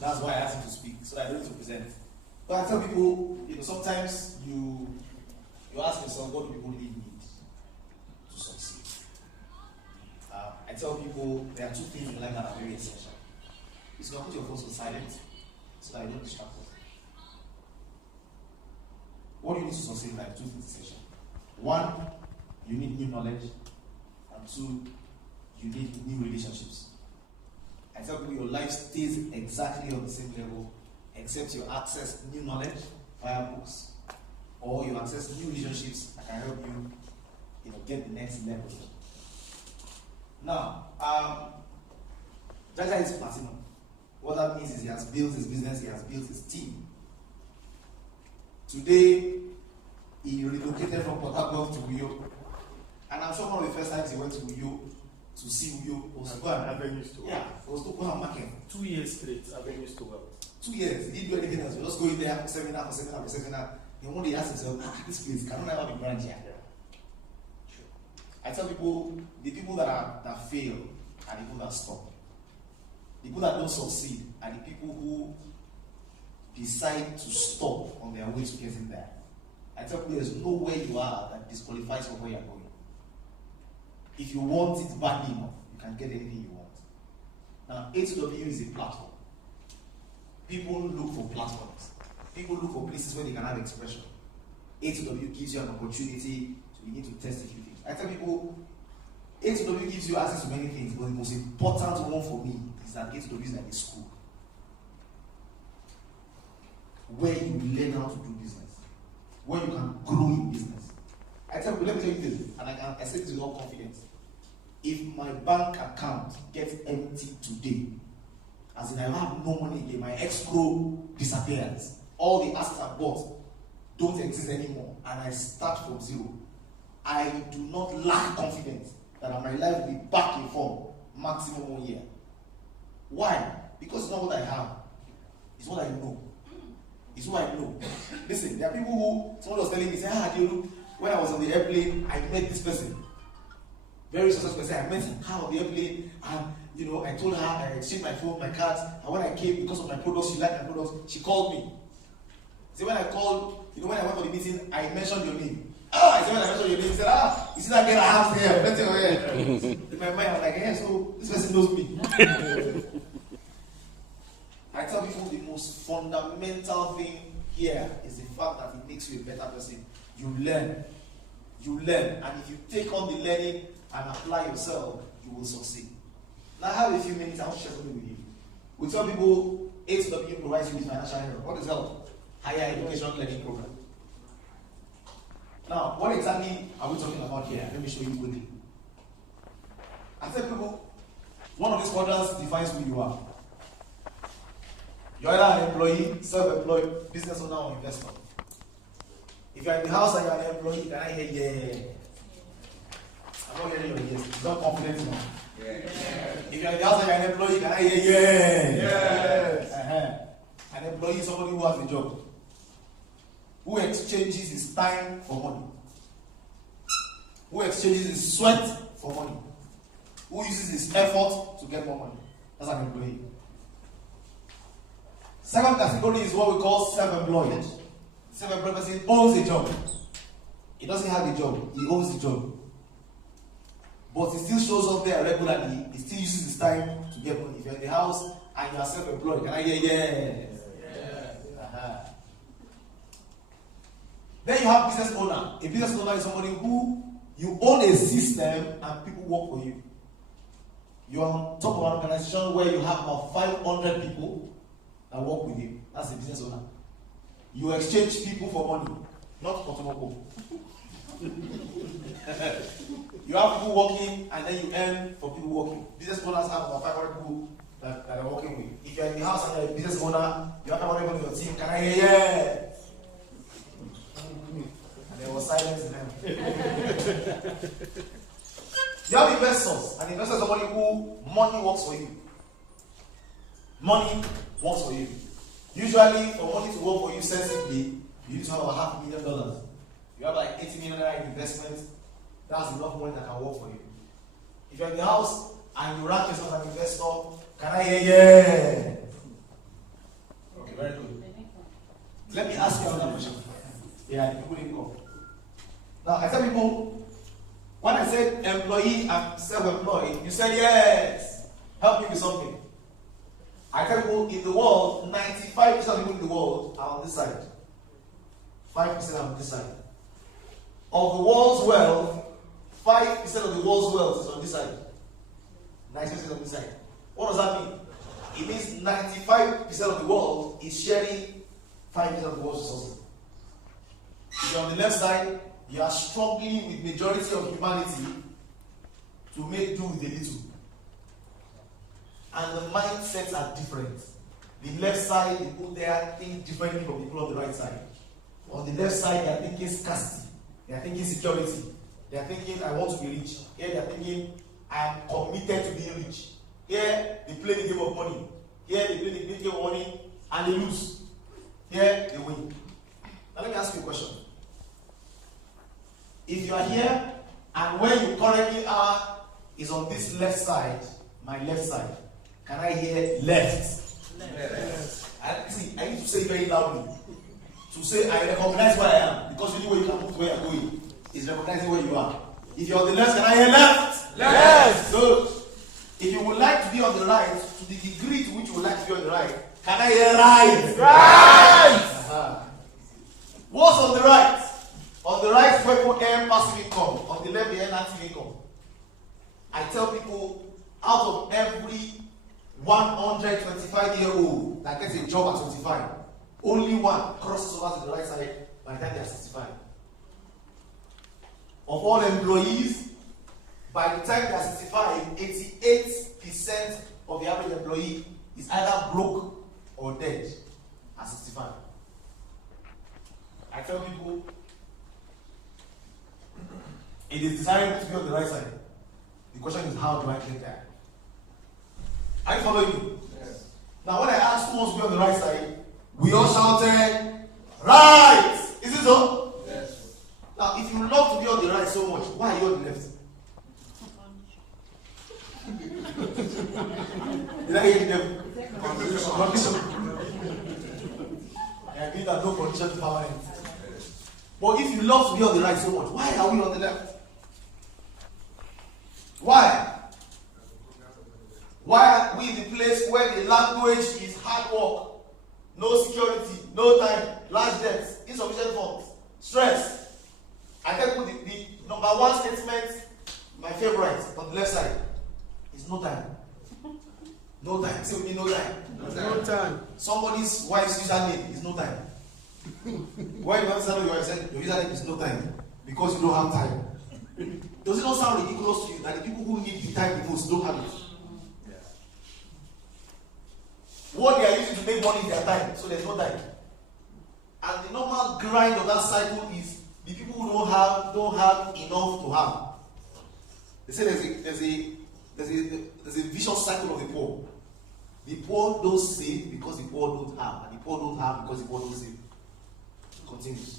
That's why I asked you to speak, so that I don't need to present. But I tell people, sometimes you ask yourself, what do people really need to succeed? I tell people there are two things in life that are very essential. You can put your phones on silent so that you don't distract us. What do you need to succeed in life? Two things essential. One, you need new knowledge, and two, you need new relationships. I tell people your life stays exactly on the same level, except you access new knowledge via books, or you access new relationships that can help you, get the next level. Now, Jaja is platinum. What that means is he has built his business, he has built his team. Today, he relocated from Port Harcourt to Uyo. And I'm sure one of the first times he went to Uyo to see Uyo was to go and avenues to yeah, was to go and market. 2 years straight, avenues to wealth. 2 years, he didn't do anything else. He was just going there for seminar. Then one day he asked himself, this place cannot never be branch here. Sure. I tell people, the people that fail are the people that stop. The people that don't succeed are the people who decide to stop on their way to getting there. I tell people there's nowhere you are that disqualifies from where you're going. If you want it badly enough, you can get anything you want. Now, A2W is a platform. People look for platforms. People look for places where they can have expression. A2W gives you an opportunity to begin to test a few things. I tell people, A2W gives you access to many things, but the most important one for me is that A2W is like a school where you learn how to do business, where you can grow in business. I tell people, let me tell you this, and I say this with all confidence. If my bank account gets empty today, as in I have no money again, my escrow disappears, all the assets I bought don't exist anymore, and I start from zero, I do not lack confidence that my life will be back in form maximum 1 year. Why? Because it's not what I have, it's what I know. It's what I know. Listen, there are people who, someone was telling me, say, Deolu, when I was on the airplane, I met this person. Very successful person. I met her on the airplane, and I told her, I exchanged my phone, my cards, and when I came, because of my products, she liked my products, she called me. See, when I called, when I went for the meeting, I mentioned your name. I said, when I mentioned your name, he said, you see that girl I have here? Let's go ahead. In my mind, I was like, yeah, so this person knows me. I tell people the most fundamental thing here is the fact that it makes you a better person. You learn, and if you take on the learning and apply yourself, you will succeed. Now, I have a few minutes. I want to share something with you. We tell people A2W provides you with financial help. What is help? Higher education learning program. Now, what exactly are we talking about here? Let me show you quickly. I tell people, one of these quadrants defines who you are. You're either an employee, self-employed, business owner, or investor. If you're in the house and you're an employee, can I hear yeah? I'm not hearing your yes. It's not confident enough. Yeah. If you're in the house and you're an employee, can I hear yeah? Yes. An employee is somebody who has a job, who exchanges his time for money, who exchanges his sweat for money, who uses his effort to get more money. That's an employee. Second category is what we call self-employed. Self-employed person owns a job. He doesn't have a job, he owns the job. But he still shows up there regularly, he still uses his time to get money. If you're in the house and you are self-employed, can I hear yes? Yes. Then you have business owner. A business owner is somebody who you own a system and people work for you. You're on top of an organization where you have about 500 people that work with you. That's a business owner. You exchange people for money, not for tomorrow. You have people working and then you earn for people working. Business owners have about 500 people that are working with. If you're in the house and you're a business owner, you have 500 people on your team. Can I hear yes? And there was silence in them. You have investors. An investor is somebody who money works for you. Money works for you. Usually, for money to work for you sensibly, you need to have about $500,000. You have like $80 million in investment. That's enough money that can work for you. If you're in the house and you rank yourself as an investor, can I hear yes? Yeah, people income. Now I tell people, when I said employee and self-employed, you said yes. Help me with something. I tell people in the world, 95% of people in the world are on this side. 5% are on this side. Of the world's wealth, 5% of the world's wealth is on this side. 90% on this side. What does that mean? It means 95% of the world is sharing 5% of the world's resources. If you're on the left side, you are struggling with majority of humanity to make do with a little. And the mindsets are different. The left side, people there think differently from people on the right side. On the left side, they are thinking scarcity. They are thinking security. They are thinking, I want to be rich. Here, they are thinking, I am committed to being rich. Here, they play the game of money. Here, they play the game of money and they lose. Here, they win. Now, let me ask you a question. If you are here and where you currently are is on this left side, my left side, can I hear left? Left. I need to say very loudly. To say I recognize where I am, because you know where you can move to where you're going. Is recognizing where you are. If you're on the left, can I hear left? Left. Good. If you would like to be on the right, to the degree to which you would like to be on the right, can I hear right? Right. What's on the right? On the right, people earn passive income. On the left, they earn active income. I tell people, out of every 125-year-old that gets a job at 25, only one crosses over to the right side by the time they are 65. Of all employees, by the time they are 65, 88% of the average employee is either broke or dead at 65. I tell people, it is desirable to be on the right side. The question is, how do I get there? Are you following me? Yes. Now, when I asked who wants to be on the right side, we all shouted, right! Is it so? Yes. Now, if you love to be on the right so much, why are you on the left? Did I hear them? Condition. I mean that no condition power. But if you love to be on the right so much, why are we on the left? Why? Why are we in the place where the language is hard work, no security, no time, large debts, insufficient funds, stress? I tell you the number one statement, my favorite, on the left side, is no time. No time. Say with me, no time. No time. Somebody's wife's username is no time. Why do you understand what you said? Your username is no time. Because you don't have time. Does it not sound ridiculous to you that the people who need the time the most don't have it? Yes. What they are using to make money is their time, so there's no time. And the normal grind of that cycle is the people who don't have enough to have. They say there's a vicious cycle of the poor. The poor don't save because the poor don't have, and the poor don't have because the poor don't save. It continues.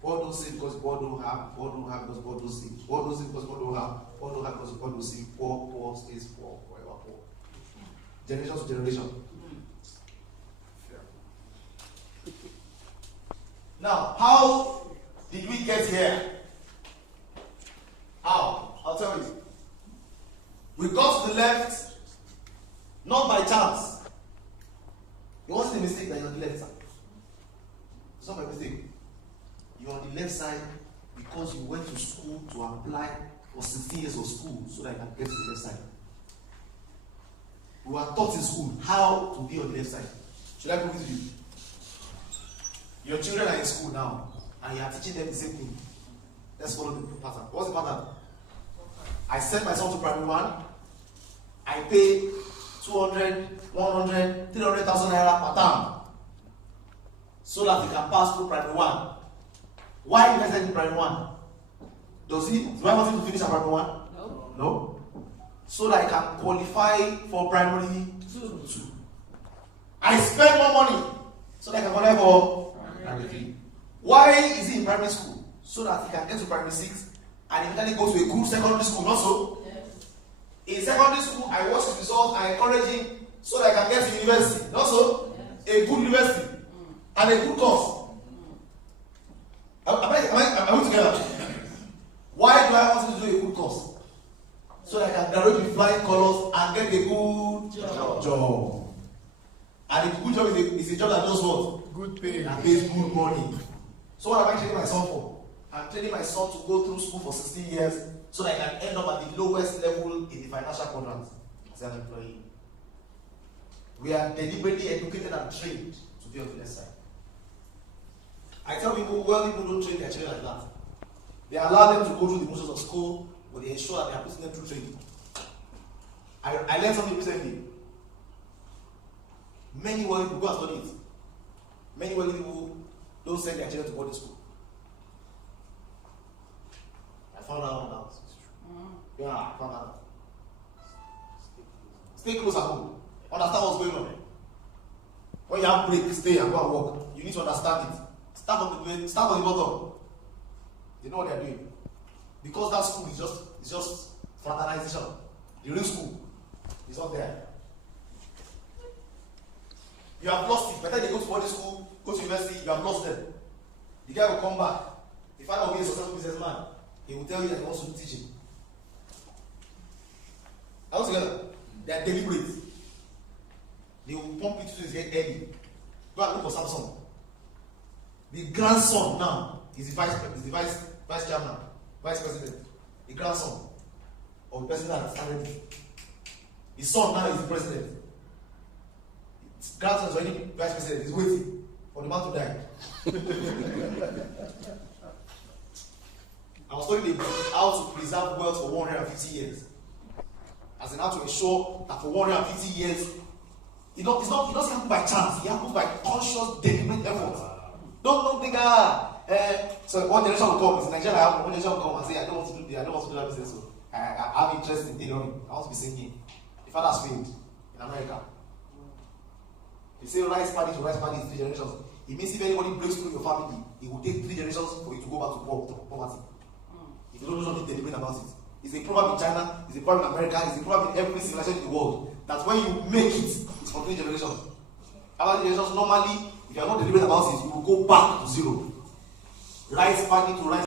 Poor don't save because poor don't have, poor don't have because poor don't save. Poor don't save because poor don't have, poor don't have because poor don't save. Poor stays poor, forever poor. Generation to generation. Now, how did we get here? How? I'll tell you. We got to the left, not by chance. It wasn't a mistake that you're on the left side. It's not by mistake. You're on the left side because you went to school to apply for 16 years of school so that you can get to the left side. We were taught in school how to be on the left side. Should I prove it to you? Your children are in school now and you are teaching them the same thing. Let's follow the pattern. What's the pattern? I send my son to primary 1. I pay 200, 100, 300,000 naira per term so that he can pass through primary 1. Why did I send him primary 1? Do I want him to finish at primary 1? No. No? So that I can qualify for primary 2. I spend more money so that I can qualify for primary 3. Why is he in primary school? So that he can get to primary 6 and eventually go to a good secondary school, not so? Yes. In secondary school, I watch his results, I encourage him so that I can get to university, not so? Yes. A good university and a good course. job. And a good job is a job that does what? Good pay. That pays good money. So what am I training my son for? I'm training my son to go through school for 16 years so that I can end up at the lowest level in the financial quadrant as an employee. We are deliberately educated and trained to be on the left side. I tell people, well, people don't train their children like that. They allow them to go through the motions of school, but they ensure that they are putting them through training. I learned something recently. Many worldly people, go and study it. Many worldly people don't send their children to boarding school. I found out. Yeah, I found out. Stay close at home. Understand what's going on. When you have break, stay and go and work. You need to understand it. Start on the bottom. They know what they're doing. Because that school is just fraternization. The real school is not there. You have lost it. By the time they go to boarding school, go to university, you have lost them. The guy will come back. If I don't be a successful businessman, he will tell you that he wants to do teaching. All together, they are deliberate. They will pump it to his head early. Go and look for Samsung. The grandson now is the vice chairman, vice president. The grandson of the president that started it. His son now is the president. His grandson is already vice president. He's waiting for the man to die. I was talking about how to preserve wealth for 150 years. As in how to ensure that for 150 years, it doesn't happen by chance. It happens by conscious, deliberate effort. Don't think so one generation will come. In Nigeria, one generation will come and say, I don't want to do that business. So I have interest in tailoring. I want to be singing. The father has failed in America. They say rice paddy to rice paddy is 3 generations. It means if anybody breaks through your family, it will take 3 generations for you to go back to poverty. If you don't do something deliberate about it. It's a proverb in China, it's a proverb in America, it's a proverb in every civilization in the world. That when you make it, it's for 3 generations. After 3 generations, normally, if you are not deliberate about it, you will go back to zero. Rice paddy to rice